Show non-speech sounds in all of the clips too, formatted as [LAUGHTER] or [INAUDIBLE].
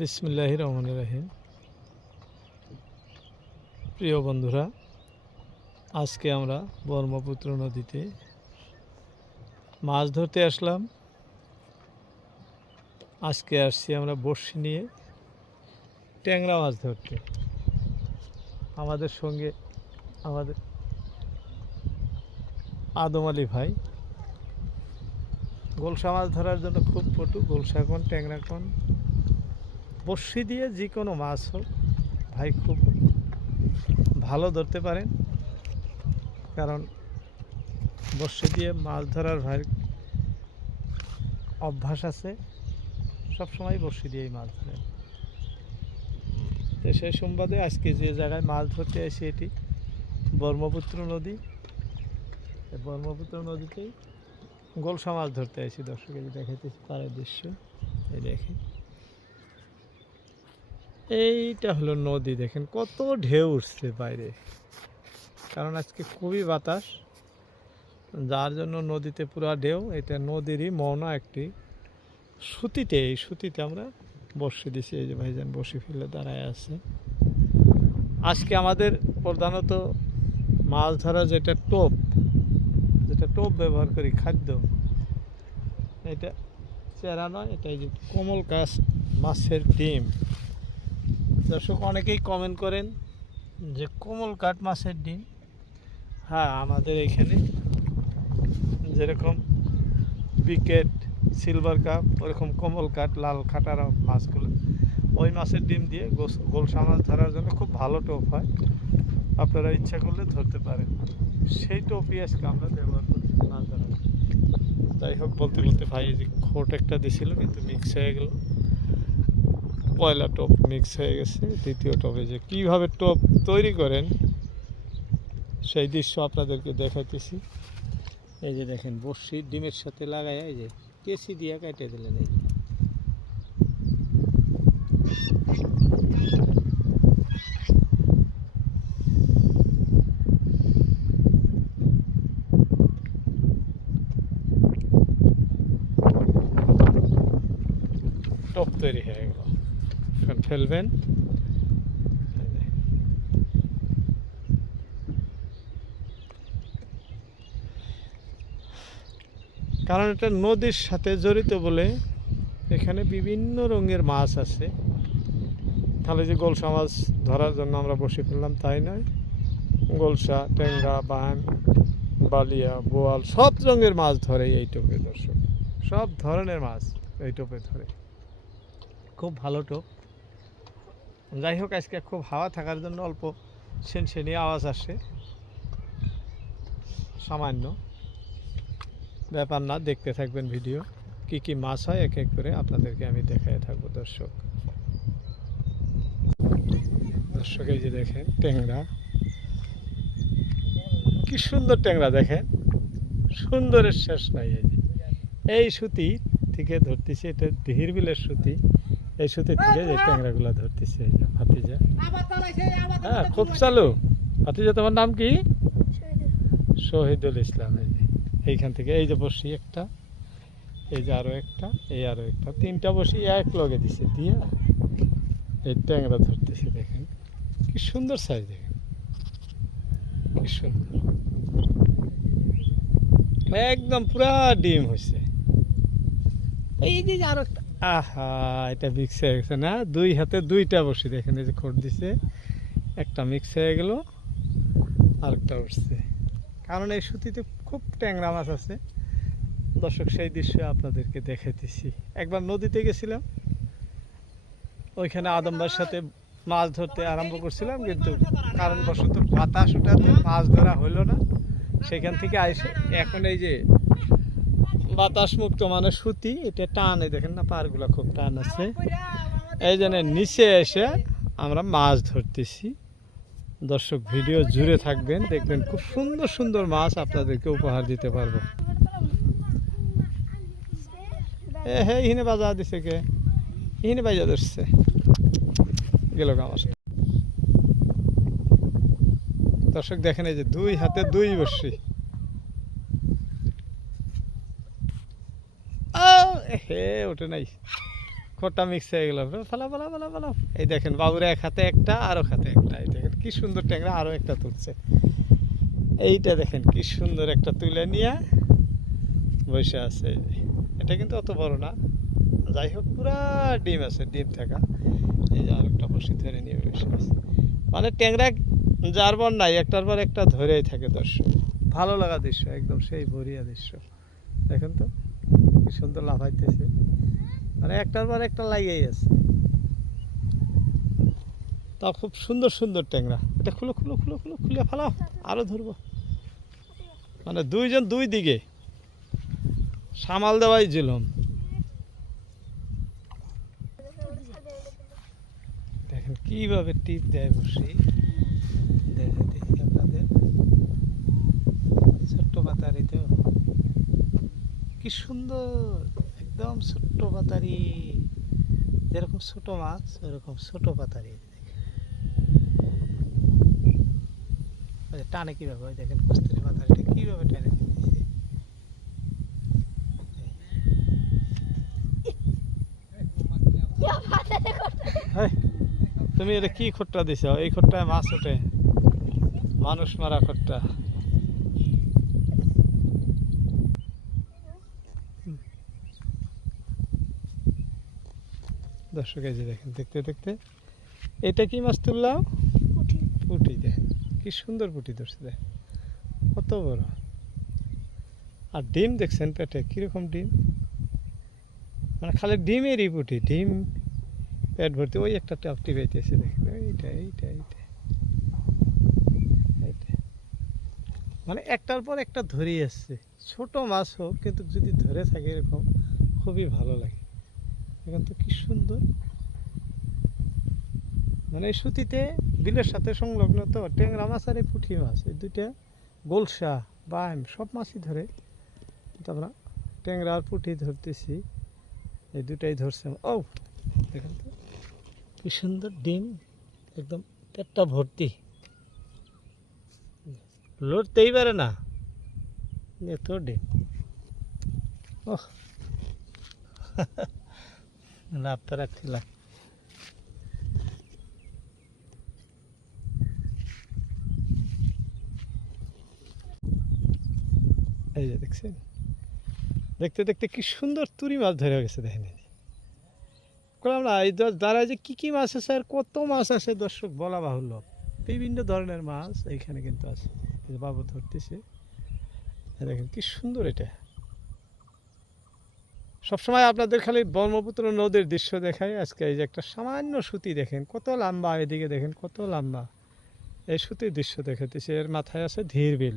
বিসমিল্লাহ রহমান রাহিম প্রিয় বন্ধুরা, আজকে আমরা ব্রহ্মপুত্র নদীতে মাছ ধরতে আসলাম। আজকে আসছি আমরা বড়শি নিয়ে ট্যাংরা মাছ ধরতে। আমাদের সঙ্গে আমাদের আদম আলী ভাই। গোলসা মাছ ধরার জন্য খুব পটু, গোলসা কোন, ট্যাংরা কোন? বড়শি দিয়ে যে কোনো মাছ হোক, ভাই খুব ভালো ধরতে পারেন। কারণ বড়শি দিয়ে মাছ ধরার ভাই অভ্যাস আছে সবসময় বড়শি দিয়েই মাছ ধরেন তো সেই সংবাদে আজকে যে জায়গায় মাছ ধরতে আসি এটি ব্রহ্মপুত্র নদী। ব্রহ্মপুত্র নদীতেই গোলসা মাছ ধরতে আসি, দর্শক, এই যে দেখাইতেছি দৃশ্য, এই দেখে এইটা হলো নদী, দেখেন কত ঢেউ উঠছে বাইরে। কারণ আজকে খুবই বাতাস, যার জন্য নদীতে পুরা ঢেউ, এটা নদীরই মৌনা একটি সুতিতে, এই সুতিতে আমরা বসে দিছি, এই যে ভাইজান বসে ফেলে দাঁড়ায় আছে। আজকে আমাদের প্রধানত মাছ ধরা যেটা টোপ যেটা টোপ ব্যবহার করি, খাদ্য, এটা চেরা নয়, এটা এই যে কোমল কাজ, মাছের ডিম। দর্শক, অনেকেই কমেন্ট করেন যে কোমল কাঠ মাছের ডিম। হ্যাঁ আমাদের এখানে যেরকম বিকেট সিলভার কাপ ওরকম কোমল কাঠ, লাল খাটার মাছগুলো, ওই মাছের ডিম দিয়ে গোলসা মাছ ধরার জন্য খুব ভালো টোপ হয়। আপনারা ইচ্ছা করলে ধরতে পারেন। সেই টোপই আজকে আমরা ব্যবহার করছি মাছ ধরার। যাই হোক, বলতে বলতে ভাই যে খোট একটা দিছিল, কিন্তু মিক্স হয়ে গেল। পয়লা টোপ মিক্স হয়ে গেছে, দ্বিতীয় টোপে যে কীভাবে টোপ তৈরি করেন, সেই দৃশ্য আপনাদেরকে দেখাইতেছি। এই যে দেখেন, বড়শি ডিমের সাথে লাগাই এই যে কেসি দিয়ে কেটে দিলেন এই টপ তৈরি হয়ে গেল। ফেলবেন কারণ এটা নদীর সাথে জড়িত বলে এখানে বিভিন্ন রঙের মাছ আছে। তাহলে যে গোলসা মাছ ধরার জন্য আমরা বসে ফেললাম তাই নয়। গোলসা ট্যাংরা বান, বালিয়া, বোয়াল সব রঙের মাছ ধরে এই টোপে, দর্শক। সব ধরনের মাছ এই টোপে ধরে। খুব ভালো টোপ। যাই হোক আজকে খুব হাওয়া থাকার জন্য অল্প সেনসেনি আওয়াজ আসে। সামান্য। ব্যাপার না, দেখতে থাকবেন ভিডিও। কি কি মাছ হয়, এক এক করে আপনাদেরকে আমি দেখাই থাকব, দর্শক। দর্শক, এই যে দেখেন, ট্যাংরা। কি সুন্দর ট্যাংরা, দেখেন। সুন্দরের শেষ নাই। এই যে এই সুতি থেকে ধরতেছি, এটা দিহির বিলের সুতি। এই সুতি থেকে যে ট্যাংরাগুলো ধরতেছে এই যে ভাতিজা। হ্যাঁ খুব চালু। ভাতিজা তোমার নাম কি? শহীদুল। ইসলাম এই যে। এইখান থেকে এই যে বসি একটা এই যে আরও একটা এই আরও একটা। তিনটা বসি এক লগে দিছে দিয়ে এই ট্যাংরা ধরতেছে দেখেন। কি সুন্দর সাইজ দেখেন। কি সুন্দর। একদম পুরা ডিম হয়েছে এই যে আরও একটা। আহা, এটা মিক্স হয়ে গেছে না? দুই হাতে দুইটা বসি দেখেন, এই যে খোট দিছে। একটা মিক্স হয়ে গেল, আরেকটা উঠছে। কারণ এই সুতিতে খুব ট্যাংরা মাছ আছে। দর্শক, সেই দৃশ্য আপনাদেরকে দেখাইতেছি। একবার নদীতে গেছিলাম। ওইখানে আদমবার সাথে মাছ ধরতে আরম্ভ করছিলাম, কিন্তু কারণবশত বাতাস উঠাতে মাছ ধরা হলো না। সেখান থেকে আইসে এখন এই যে বাতাস মুক্ত মানে সুতি এটা টান দেখেন না পারগুলো খুব টান আছে। এই জন্য নিচে এসে আমরা মাছ ধরতেছি। দর্শক ভিডিও জুড়ে থাকবেন দেখবেন খুব সুন্দর সুন্দর মাছ আপনাদেরকে উপহার দিতে পারব। এ হে ইহিনে বাজা দিছে কে? ইহিনে বাজা ধরছে। গেল আমার। দর্শক দেখেন এই যে দুই হাতে দুই বসি হে ওঠে নাই। খোটা মিক্স হয়ে গেল। ফালা ফালা ফালা ফালা। এই দেখেন, বাবুর এক হাতে একটা, আর এক হাতে একটা। এই দেখেন, কি সুন্দর ট্যাংরা আরও একটা তুলছে। এইটা দেখেন, কি সুন্দর একটা তুলে নিয়ে বসে আছে। এটা কিন্তু অত বড় না। যাই হোক, পুরা ডিম আছে, ডিম থাকা। এই যে আরেকটা বসে ধরে নিয়ে বসে আছে। মানে ট্যাংরা যার পর নাই, একটার পর একটা ধরেই থাকে দর্শক। ভালো লাগা দৃশ্য, একদম সেই ভরিয়া দৃশ্য। দেখেন তো। কি সুন্দর লাফাইতেছে মানে একটার পর একটা লাগিয়েই আছে। তা খুব সুন্দর সুন্দর ট্যাংরা। এটা খুলো খুলো খুলো খুলো, খুলে ফেলাও আরও ধরবো। মানে দুইজন দুই দিকে। সামাল দেওয়াই জুলুম। দেখেন কীভাবে টিপ দেয় বসি। দেখে দেখি আপনাদের। ছোট্ট পাতারি তো কি সুন্দর, একদম ছোট্ট পাতারি। যেরকম ছোট মাছ, ওরকম ছোট পাতারি। ওই টানে কীভাবে? দেখেন কস্তুরি পাতারিটা কীভাবে টানে তুমি এটা কি খোট্টা দিছ? এই খোট্টায় মাছ ওঠে। মানুষ মারা খোট্টা। দর্শক এই যে দেখেন দেখতে দেখতে। এটা কি মাছ তুললাম পুটি। দেখেন কি সুন্দর পুটি ধরছে দেখেন। কত বড়। আর ডিম দেখছেন পেটে কীরকম ডিম? মানে খালি ডিমেরই পুটি ডিম পেট ভর্তি ওই একটা টাপ টিপাইতেছে দেখেন। এইটা এইটা এইটা। এইটা। মানে একটার পর একটা ধরেই আসছে। ছোট মাছ হোক কিন্তু যদি ধরে থাকে এরকম খুবই ভালো লাগে। এখন তো কি সুন্দর। মানে সুতিতে বিলের সাথে সংলগ্ন তো ট্যাংরা মাছ আর এই পুঁটি মাছ, এই দুইটা গোলসা, বাইম, সব মাছই ধরে। কিন্তু আমরা ট্যাংরা আর পুঁটি ধরতেছি, এই দুটাই ধরছে। ও দেখেন তো কি সুন্দর ডিম, একদম পেটটা ভর্তি। লড়তেই পারে না। এত ডিম। ওহ। [LAUGHS] লাভটা রাখছিলাম। এই যে দেখছেন? দেখতে দেখতে কি সুন্দর তুরি মাছ ধরে গেছে, দেখেন এই যে। বললাম না, এই দ্বারা যে কি কি মাছ আছে, আর কত মাছ আছে, দর্শক, বলা বাহুল্য। বিভিন্ন ধরনের মাছ এইখানে কিন্তু আছে। বাবু ধরতেছে। দেখেন কি সুন্দর এটা। সবসময় আপনাদের খালি ব্রহ্মপুত্র নদীর দৃশ্য দেখায় আজকে এই যে একটা সামান্য সুতি দেখেন, কত লম্বা, এদিকে দেখেন কত লম্বা। এই সুতির দৃশ্য দেখাতেছে এর মাথায় আছে ধীর বিল।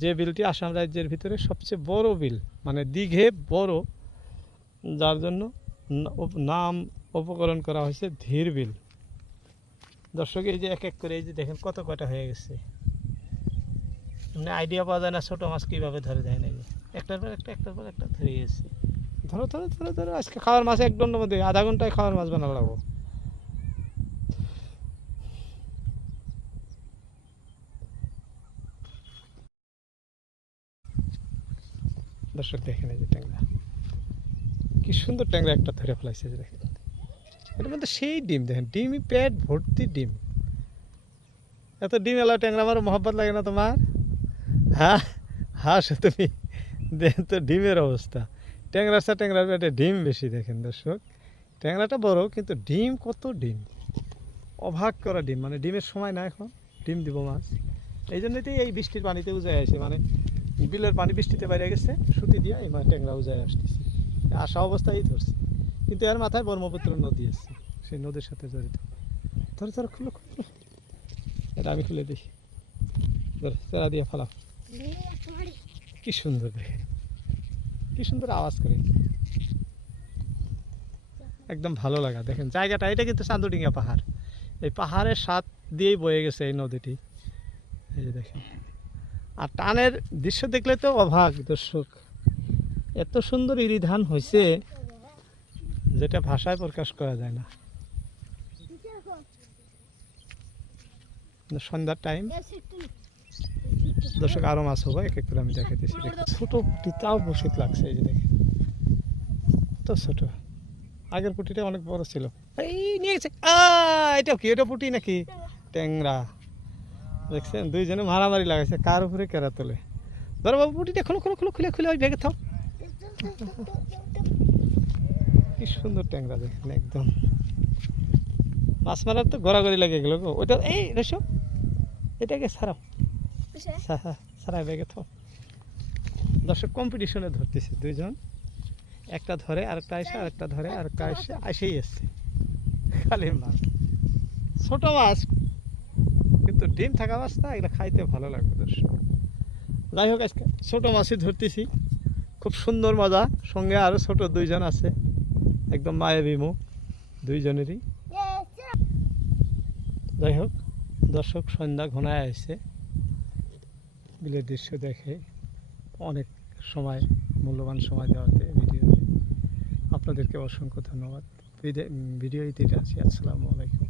যে বিলটি আসাম রাজ্যের ভিতরে সবচেয়ে বড় বিল মানে দীঘে বড়, যার জন্য নাম উপকরণ করা হয়েছে ধীর বিল। দর্শক, এই যে এক এক করে এই যে দেখেন কত কটা হয়ে গেছে। মানে আইডিয়া পাওয়া যায় না ছোটো মাছ কীভাবে ধরে দেয় না। একটার পর একটা, একটার পর একটা ধরে গেছে। ধরো ধরো ধরো ধরো, আজকে খাওয়ার মাছ এক ঘণ্টার মধ্যে, আধা ঘন্টায় খাওয়ার মাছ বানানো লাগবো। দর্শক, দেখেন যে ট্যাংরা। কি সুন্দর ট্যাংরা একটা ধরে ফেলাইছে যে দেখেন। এটার মধ্যে সেই ডিম, দেখেন ডিমই পেট ভর্তি ডিম। এত ডিম এলা, ট্যাংরা আমার মহব্বত লাগে না তোমার? হ্যাঁ? হাসো তুমি। দেখেন তো ডিমের অবস্থা। ট্যাংরার সা ট্যাংরার পেটে ডিম বেশি দেখেন দর্শক। ট্যাংরাটা বড় কিন্তু ডিম কত ডিম? অভাগ করা ডিম মানে ডিমের সময় না এখন ডিম দিব মাছ। এই জন্যই তো এই বৃষ্টির পানিতে উজায় আসে মানে বিলের পানি বৃষ্টিতে বাইরে গেছে সুতি দিয়ে এই মাছ ট্যাংরা উজায় আসতেছে। আসা অবস্থায় ধরছে। কিন্তু এর মাথায় ব্রহ্মপুত্র নদী আসছে সেই নদীর সাথে জড়িত। ধরে ধরো খুলো খুলো এটা আমি খুলে দিই ধরো চেরা দিয়ে ফেলাও। কি সুন্দর দেখে। কি সুন্দর আওয়াজ করে। একদম ভালো লাগা, দেখেন জায়গাটা, এটা কিন্তু চান্দুডিঙ্গা পাহাড়। এই পাহাড়ের সাথ দিয়েই বয়ে গেছে এই নদীটি। এই যে দেখেন। আর টানের দৃশ্য দেখলে তো অভাগ দর্শক। এত সুন্দর ইরিধান হয়েছে যেটা ভাষায় প্রকাশ করা যায় না। সন্ধ্যার টাইম দর্শক আরও মাছ হব এক এক করে আমি দেখাইতেছি দেখুন ছোটো টিতাও বসিত লাগছে এই যে দেখে কত ছোট। আগের পুটিটা অনেক বড় ছিল। এই, নিয়ে গেছে। এটা কি? এটা পুটি নাকি? ট্যাংরা। দেখছেন? দুইজনে মারামারি লাগাইছে। কার উপরে কেরা তোলে? ধরো বাবু পুটিটা খুলো খুলো খুলো, খুলে খুলে ওই ব্যাগে থাও কি সুন্দর ট্যাংরা দেখেন একদম। মাছ মারার তো গড়াগড়ি লেগে গেল ওইটা, এই রেশো এটাকে ছাড়াও। সারা ব্যাগে থাও দর্শক কম্পিটিশনে ধরতেছে দুইজন। একটা ধরে আরেকটা এসে আরেকটা ধরে আরেকটা এসে এসেই এসছে। খালি মাছ ছোট মাছ। কিন্তু ডিম থাকা মাছটা এগুলো খাইতে ভালো লাগবে দর্শক। যাই হোক আজকে ছোট মাছই ধরতেছি। খুব সুন্দর মজা। সঙ্গে আরও ছোট দুইজন আছে। একদম মায়াবী মুখ দুইজনেরই। যাই হোক দর্শক সন্ধ্যা ঘনায় আসছে বিলের দৃশ্য দেখে অনেক সময়, মূল্যবান সময় দেওয়াতে ভিডিওতে আপনাদেরকে অসংখ্য ধন্যবাদ। ভিডিও ইতিটা আছি, আসসালামু আলাইকুম।